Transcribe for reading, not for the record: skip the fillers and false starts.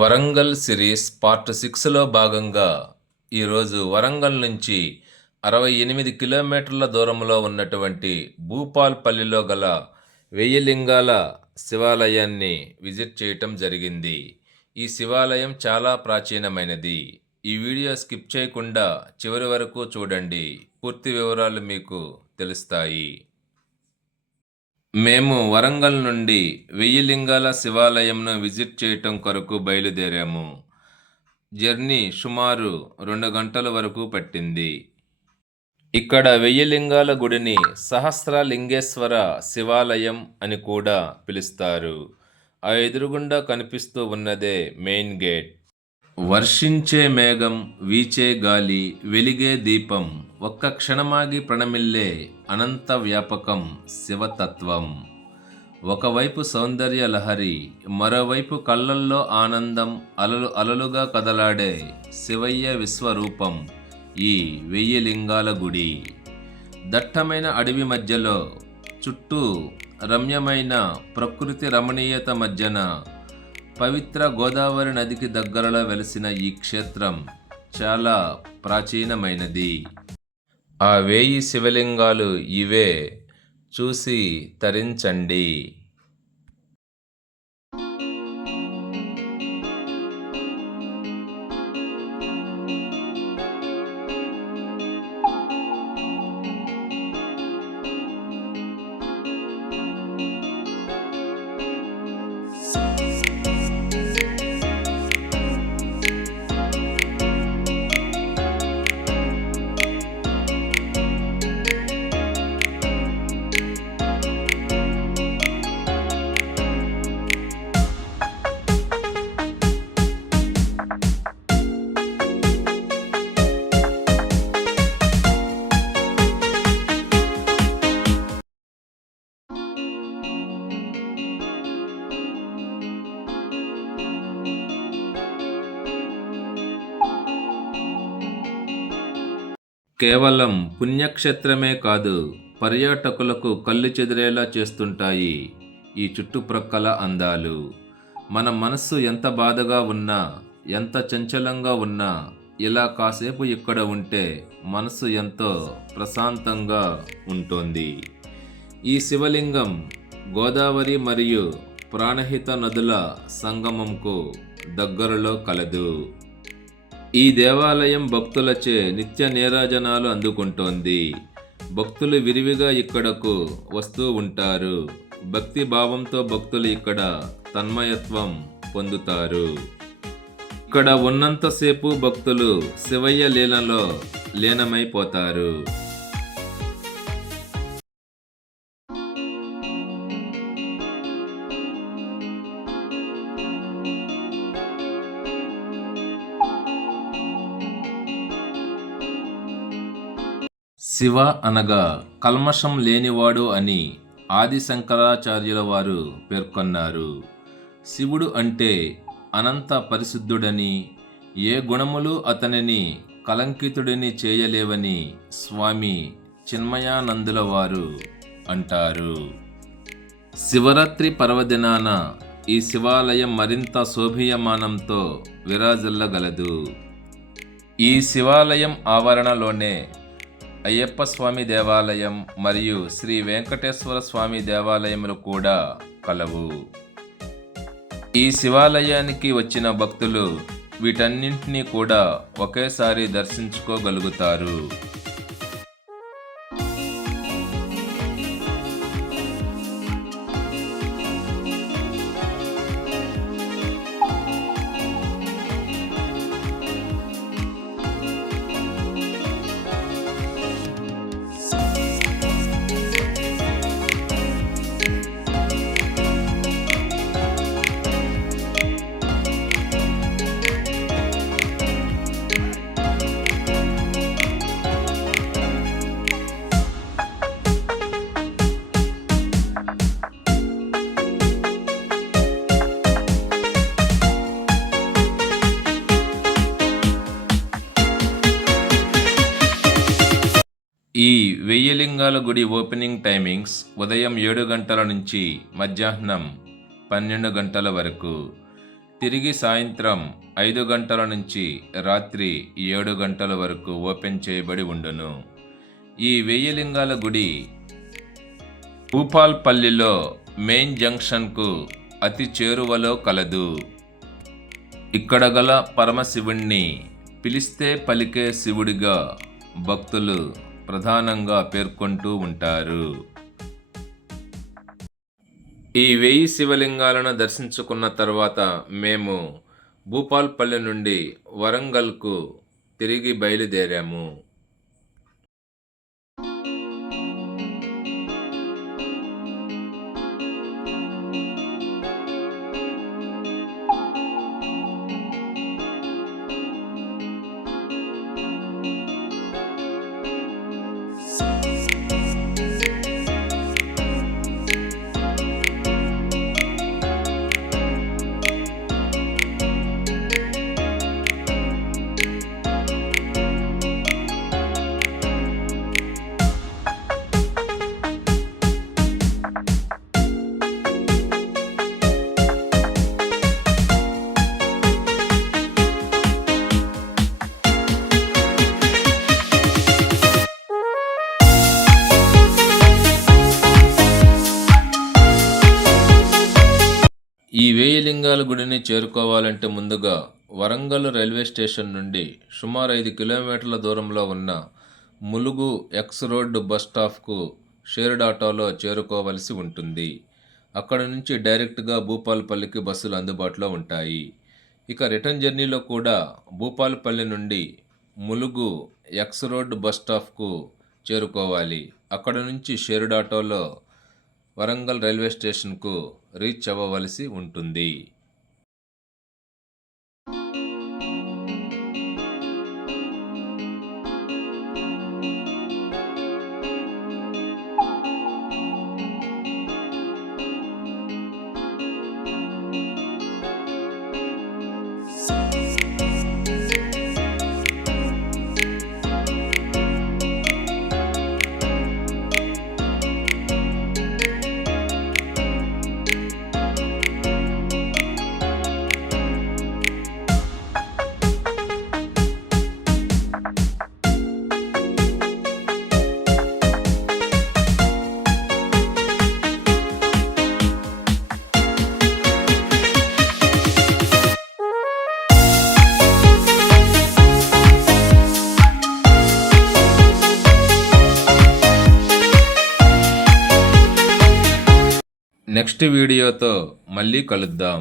Warangal series part 6లో భాగంగా ఈరోజు వరంగల్ నుంచి 68 కిలోమీటర్ల దూరంలో ఉన్నటువంటి భూపాల్పల్లిలో గల వెయ్యిలింగాల శివాలయాన్ని విజిట్ చేయటం జరిగింది. ఈ శివాలయం చాలా ప్రాచీనమైనది. ఈ వీడియో స్కిప్ చేయకుండా చివరి వరకు చూడండి. పూర్తి వివరాలు మీకు తెలుస్తాయి. మేము వరంగల్ నుండి వెయ్యిలింగాల శివాలయంను విజిట్ చేయటం కొరకు బయలుదేరాము. జర్నీ సుమారు 2 గంటల వరకు పట్టింది. ఇక్కడ వెయ్యిలింగాల గుడిని సహస్రలింగేశ్వర శివాలయం అని కూడా పిలుస్తారు. ఆ ఎదురుగుండా కనిపిస్తూ ఉన్నదే మెయిన్ గేట్. వర్షించే మేఘం, వీచే గాలి, వెలిగే దీపం, ఒక్క క్షణమాగి ప్రణమిల్లే అనంత వ్యాపకం శివతత్వం. ఒకవైపు సౌందర్య లహరి, మరోవైపు కళ్ళల్లో ఆనందం అలలు అలలుగా కదలాడే శివయ్య విశ్వరూపం ఈ వెయ్యిలింగాల గుడి. దట్టమైన అడవి మధ్యలో, చుట్టూ రమ్యమైన ప్రకృతి రమణీయత మధ్యన పవిత్ర గోదావరి నదికి దగ్గరలో వెలిసిన ఈ క్షేత్రం చాలా ప్రాచీనమైనది. ఆ 1000 శివలింగాలు ఇవే. చూసి తరించండి. కేవలం పుణ్యక్షేత్రమే కాదు, పర్యాటకులకు కళ్ళు చెదిరేలా చేస్తుంటాయి ఈ చుట్టుప్రక్కల అందాలు. మన మనస్సు ఎంత బాధగా ఉన్నా, ఎంత చంచలంగా ఉన్నా, ఇలా కాసేపు ఇక్కడ ఉంటే మనసు ఎంతో ప్రశాంతంగా ఉంటుంది. ఈ శివలింగం గోదావరి మరియు ప్రాణహిత నదుల సంగమంకు దగ్గరలో కలదు. ఈ దేవాలయం భక్తులచే నిత్య నీరాజనాలు అందుకుంటోంది. భక్తులు విరివిగా ఇక్కడకు వస్తూ ఉంటారు. భక్తి భావంతో భక్తులు ఇక్కడ తన్మయత్వం పొందుతారు. ఇక్కడ ఉన్నంతసేపు భక్తులు శివయ్య లీలలో లీనమైపోతారు. శివ అనగా కల్మషం లేనివాడు అని ఆది శంకరాచార్యుల వారు పేర్కొన్నారు. శివుడు అంటే అనంత పరిశుద్ధుడని, ఏ గుణములు అతనిని కలంకితుడిని చేయలేవని స్వామి చిన్మయానందుల వారు అంటారు. శివరాత్రి పర్వదినాన ఈ శివాలయం మరింత శోభీయమానంతో విరాజిల్లగలదు. ఈ శివాలయం ఆవరణలోనే అయ్యప్ప స్వామి దేవాలయం మరియు శ్రీ వెంకటేశ్వర స్వామి దేవాలయములు కూడా కలవు. ఈ శివాలయానికి వచ్చిన భక్తులు వీటన్నింటినీ కూడా ఒకేసారి దర్శించుకోగలుగుతారు. ఈ వెయ్యిలింగాల గుడి ఓపెనింగ్ టైమింగ్స్ ఉదయం 7 గంటల నుంచి మధ్యాహ్నం 12 గంటల వరకు. తిరిగి సాయంత్రం 5 గంటల నుంచి రాత్రి 7 గంటల వరకు ఓపెన్ చేయబడి ఉండును. ఈ వెయ్యిలింగాల గుడి భూపాల్పల్లిలో మెయిన్ జంక్షన్కు అతి చేరువలో కలదు. ఇక్కడ గల పరమశివుణ్ణి పిలిస్తే పలికే శివుడిగా భక్తులు ప్రధానంగా పేర్కొంటూ ఉంటారు. ఈ 1000 శివలింగాలను దర్శించుకున్న తర్వాత మేము భూపాల్పల్లి నుండి వరంగల్కు తిరిగి బయలుదేరాము. ఈ వెయ్యిలింగాల గుడిని చేరుకోవాలంటే ముందుగా వరంగల్ రైల్వే స్టేషన్ నుండి సుమారు 5 కిలోమీటర్ల దూరంలో ఉన్న ములుగు ఎక్స్ రోడ్ బస్ స్టాప్కు షేర్డ్ ఆటోలో చేరుకోవలసి ఉంటుంది. అక్కడ నుంచి డైరెక్ట్గా భూపాల్పల్లికి బస్సులు అందుబాటులో ఉంటాయి. ఇక రిటర్న్ జర్నీలో కూడా భూపాల్పల్లి నుండి ములుగు ఎక్స్ రోడ్ బస్ స్టాప్కు చేరుకోవాలి. అక్కడ నుంచి షేర్డ్ ఆటోలో వరంగల్ రైల్వే స్టేషన్కు రీచ్ అవ్వవలసి ఉంటుంది. నెక్స్ట్ వీడియోతో మళ్ళీ కలుద్దాం.